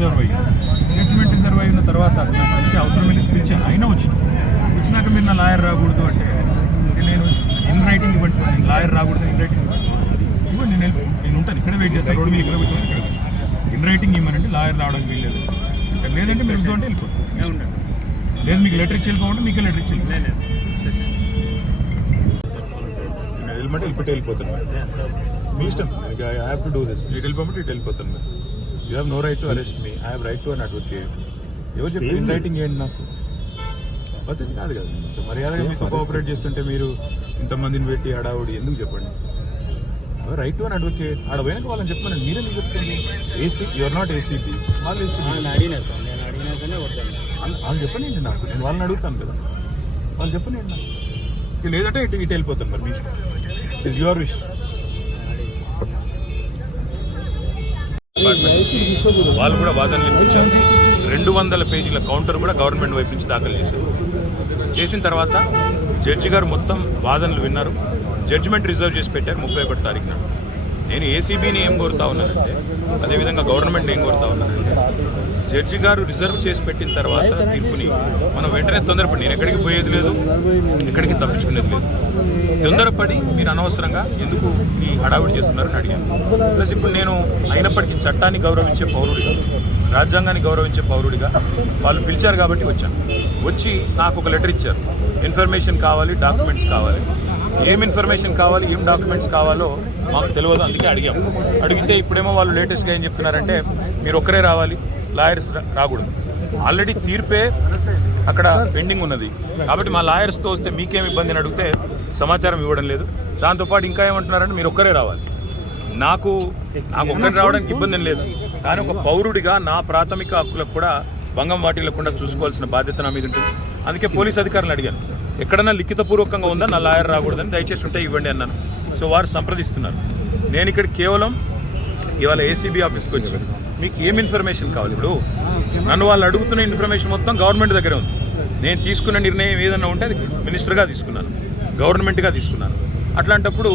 Reserve అయిన తర్వాత అసలు పిలిచే అవసరం లేదు, పిలిచాను అయినా వచ్చినాక మీరు నా లాయర్ రాకూడదు అంటే నేను ఇన్ రైటింగ్ ఇవ్వండి, నేను లాయర్ రాకూడదు ఇన్ రైటింగ్ ఇవ్వండి, నేను ఉంటాను ఇక్కడే వెయిట్ చేస్తాను, రోడ్డు మీద ఇక్కడ కూర్చొని ఇక్కడ ఇన్ రైటింగ్ ఇవ్వనంటే లాయర్ రావడానికి వీల్లేదు, లేదంటే మీరు ఉంటే వెళ్ళిపోతాం, లేదు మీకు లెటర్ ఇచ్చి వెళ్ళిపోమంటే మీకే లెటర్ ఇచ్చి వెళ్ళిపోలేదు వెళ్ళమంటే వెళ్ళిపోతాను మీ ఇష్టం, I have to do this, ఇటు వెళ్ళిపోమంటే ఇటు వెళ్ళిపోతాను మీరు, you have no right to arrest me, I have right to an advocate. ఎవరు చెప్పి ఇన్ రైటింగ్ ఏంటి నాకు పద్ధతి కాదు కదా, మర్యాదగా మీకు కోఆపరేట్ చేస్తుంటే మీరు ఇంతమందిని పెట్టి హడావుడి ఎందుకు చెప్పండి, రైట్ టు అన్ అడ్వకేట్. ఆడ పోయినాక వాళ్ళని చెప్పమని మీరే మీకు చెప్తుంది, ఏసీ యువర్ నాట్ ఏసీపీ, వాళ్ళు ఏసీపీ వాళ్ళు చెప్పనండి నాకు, నేను వాళ్ళని అడుగుతాను కదా, వాళ్ళు చెప్పనండి నాకు, లేదంటే ఇటు వెళ్ళిపోతాను మరి మీ ఇష్టం, ఇట్ యువర్ విష్. వాళ్ళు కూడా వాదనలు వినిపించారు, 200 పేజీల కౌంటర్ కూడా గవర్నమెంట్ వైపు నుంచి దాఖలు చేసిన తర్వాత జడ్జి గారు మొత్తం వాదనలు విన్నారు, జడ్జిమెంట్ రిజర్వ్ చేసి పెట్టారు 31 తారీఖున. నేను ఏసీబీని ఏం కోరుతా ఉన్నానంటే, అదేవిధంగా గవర్నమెంట్ ఏం కోరుతా ఉన్నానంటే, జడ్జి గారు రిజర్వ్ చేసి పెట్టిన తర్వాత తీర్పుని మనం వెంటనే తొందరపడి, నేను ఎక్కడికి పోయేది లేదు, ఎక్కడికి తప్పించుకునేది లేదు, తొందరపడి మీరు అనవసరంగా ఎందుకు ఈ హడావిడి చేస్తున్నారని అడిగాను. ప్లస్ ఇప్పుడు నేను అయినప్పటికీ చట్టాన్ని గౌరవించే పౌరుడిగా, రాజ్యాంగాన్ని గౌరవించే పౌరుడిగా వాళ్ళు పిలిచారు కాబట్టి వచ్చి నాకు ఒక లెటర్ ఇచ్చారు, ఇన్ఫర్మేషన్ కావాలి, డాక్యుమెంట్స్ కావాలి, ఏం ఇన్ఫర్మేషన్ కావాలి, ఏం డాక్యుమెంట్స్ కావాలో మాకు తెలియదు, అందుకే అడిగితే ఇప్పుడేమో వాళ్ళు లేటెస్ట్గా ఏం చెప్తున్నారంటే మీరు ఒక్కరే రావాలి, లాయర్స్ రాకూడదు, ఆల్రెడీ తీర్పే అక్కడ పెండింగ్ ఉన్నది కాబట్టి మా లాయర్స్తో వస్తే మీకేం ఇబ్బంది అని అడిగితే సమాచారం ఇవ్వడం లేదు. దాంతోపాటు ఇంకా ఏమంటున్నారంటే మీరు ఒక్కరే రావాలి, నాకు ఒక్కరే రావడానికి ఇబ్బంది లేదు, కానీ ఒక పౌరుడిగా నా ప్రాథమిక హక్కులకు కూడా భంగం వాటిల్లకుండా చూసుకోవాల్సిన బాధ్యత నా మీద ఉంటుంది. అందుకే పోలీస్ అధికారులను అడిగాను, ఎక్కడన్నా లిఖితపూర్వకంగా ఉందా నా లాయర్ రాకూడదని, దయచేసి ఉంటే ఇవ్వండి అన్నాను. సో వారు సంప్రదిస్తున్నారు. నేను ఇక్కడ కేవలం ఇవాళ ఏసీబీ ఆఫీస్కి వచ్చి మీకు ఏం ఇన్ఫర్మేషన్ కావాలి, ఇప్పుడు నన్ను వాళ్ళు అడుగుతున్న ఇన్ఫర్మేషన్ మొత్తం గవర్నమెంట్ దగ్గరే ఉంది, నేను తీసుకున్న నిర్ణయం ఏదన్నా ఉంటే అది మినిస్టర్గా తీసుకున్నాను, గవర్నమెంట్గా తీసుకున్నాను. అట్లాంటప్పుడు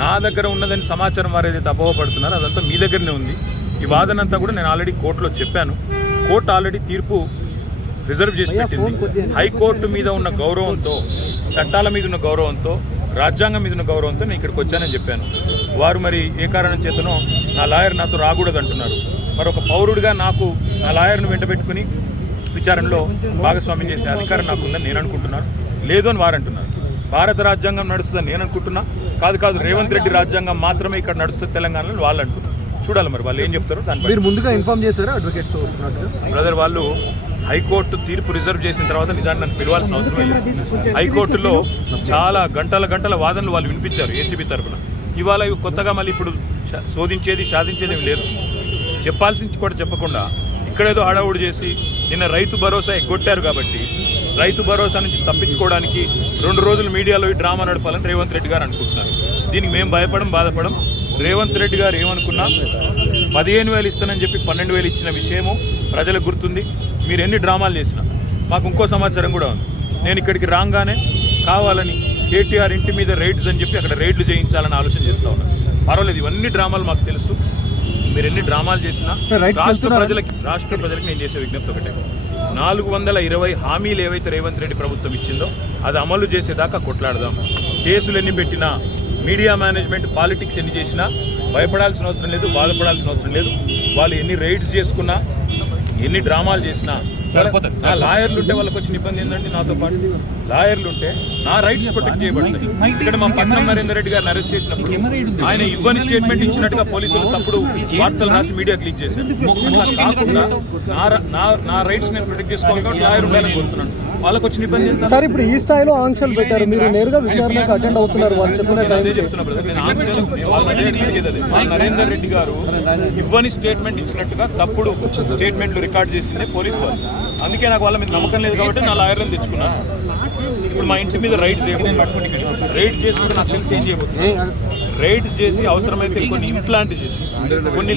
నా దగ్గర ఉన్నదని సమాచారం వారు ఏదైతే అపోహపడుతున్నారో అదంతా మీ దగ్గరనే ఉంది. ఈ వాదన అంతా కూడా నేను ఆల్రెడీ కోర్టులో చెప్పాను, కోర్టు ఆల్రెడీ తీర్పు రిజర్వ్ చేసి పెట్టింది. హైకోర్టు మీద ఉన్న గౌరవంతో, చట్టాల మీద ఉన్న గౌరవంతో, రాజ్యాంగం మీద ఉన్న గౌరవంతో నేను ఇక్కడికి వచ్చానని చెప్పాను. వారు మరి ఏ కారణం చేతనో నా లాయర్ నాతో రాకూడదు అంటున్నారు. మరి ఒక పౌరుడిగా నాకు నా లాయర్ను వెంటబెట్టుకుని విచారణలో భాగస్వామ్యం చేసే అధికారం నాకుందని నేను అనుకుంటున్నాను, లేదు అని వారు అంటున్నారు. భారత రాజ్యాంగం నడుస్తుందని నేను అనుకుంటున్నా, కాదు రేవంత్ రెడ్డి రాజ్యాంగం మాత్రమే ఇక్కడ నడుస్తుంది తెలంగాణలో వాళ్ళు అంటున్నారు. చూడాలి మరి వాళ్ళు ఏం చెప్తారో దాన్ని. మీరు ముందుగా ఇన్ఫార్మ్ చేశారా అడ్వకేట్స్ బ్రదర్? వాళ్ళు హైకోర్టు తీర్పు రిజర్వ్ చేసిన తర్వాత నిజాన్ని నన్ను పిలవాల్సిన అవసరమే లేదు. హైకోర్టులో చాలా గంటల వాదనలు వాళ్ళు వినిపించారు ఏసీబీ తరఫున. ఇవాళ కొత్తగా మళ్ళీ ఇప్పుడు సాధించేది ఏమి లేదు, చెప్పాల్సింది కూడా చెప్పకుండా ఇక్కడేదో హడావుడి చేసి నిన్న రైతు భరోసా ఎగ్గొట్టారు కాబట్టి రైతు భరోసా నుంచి తప్పించుకోవడానికి 2 రోజులు మీడియాలో ఈ డ్రామా నడపాలని రేవంత్ రెడ్డి గారు అనుకుంటున్నారు. దీనికి మేము బాధపడం. రేవంత్ రెడ్డి గారు ఏమనుకున్నా 15,000 ఇస్తానని చెప్పి 12,000 ఇచ్చిన విషయము ప్రజలకు గుర్తుంది. మీరు ఎన్ని డ్రామాలు చేసినా మాకు ఇంకో సమాచారం కూడా ఉంది. నేను ఇక్కడికి రాగానే కావాలని కేటీఆర్ ఇంటి మీద రైడ్స్ అని చెప్పి అక్కడ రైడ్లు చేయించాలని ఆలోచన చేస్తూ ఉన్నాను. పర్వాలేదు, ఇవన్నీ డ్రామాలు మాకు తెలుసు. మీరు ఎన్ని డ్రామాలు చేసినా రాష్ట్ర ప్రజలకు నేను చేసే విజ్ఞప్తి ఒకటే, 420 హామీలు ఏవైతే రేవంత్ రెడ్డి ప్రభుత్వం ఇచ్చిందో అది అమలు చేసేదాకా కొట్లాడదాం. కేసులు ఎన్ని పెట్టినా, మీడియా మేనేజ్మెంట్ పాలిటిక్స్ ఎన్ని చేసినా భయపడాల్సిన అవసరం లేదు, బాధపడాల్సిన అవసరం లేదు. వాళ్ళు ఎన్ని రైడ్స్ చేసుకున్నా, ఎన్ని డ్రామాలు చేసినా సరిపోతుంది. నా లాయర్లు ఉంటే వాళ్ళకి వచ్చిన ఇబ్బంది ఏంటంటే, నాతో పాటు లాయర్లు ఉంటే నా రైట్స్ ప్రొటెక్ట్ చేయబడతాయి. ఇక్కడ మా పట్నం నరేందర్ రెడ్డి గారిని అరెస్ట్ చేసినప్పుడు ఆయన ఇవ్వని స్టేట్మెంట్ ఇచ్చినట్టుగా పోలీసులు తప్పుడు వార్తలు రాసి మీడియాకి లీక్ చేశారు. అట్లా కాకుండా నా రైట్స్ నేను ప్రొటెక్ట్ చేసుకోవాలి కాబట్టి లాయర్ ఉండాలని కోరుతున్నాను. వాళ్ళకి వచ్చిన ఇబ్బంది సార్, ఇప్పుడు ఈ స్థాయిలో ఆంక్షలు పెట్టారు, మీరు నేరుగా విచారణకు అటెండ్ అవుతున్నారు, వాళ్ళు చెప్పిన అదే చెప్తున్నా బ్రదర్. నేను ఆంక్షలు నరేందర్ రెడ్డి గారు ఇవ్వని స్టేట్మెంట్ ఇచ్చినట్టుగా తప్పుడు స్టేట్మెంట్లు రికార్డ్ చేసిందే పోలీసు వాళ్ళు. అందుకే నాకు వాళ్ళ మీద నమ్మకం లేదు కాబట్టి నా లాయర్లను తెచ్చుకున్నాను. ఇప్పుడు మా ఇంటి మీద రైడ్స్ రైడ్స్ చేసి నాకు తెలిసి ఏం చేయబోతుంది, రైడ్స్ చేసి అవసరమైతే కొన్ని ఇంప్లాంట్ చేసి కొన్ని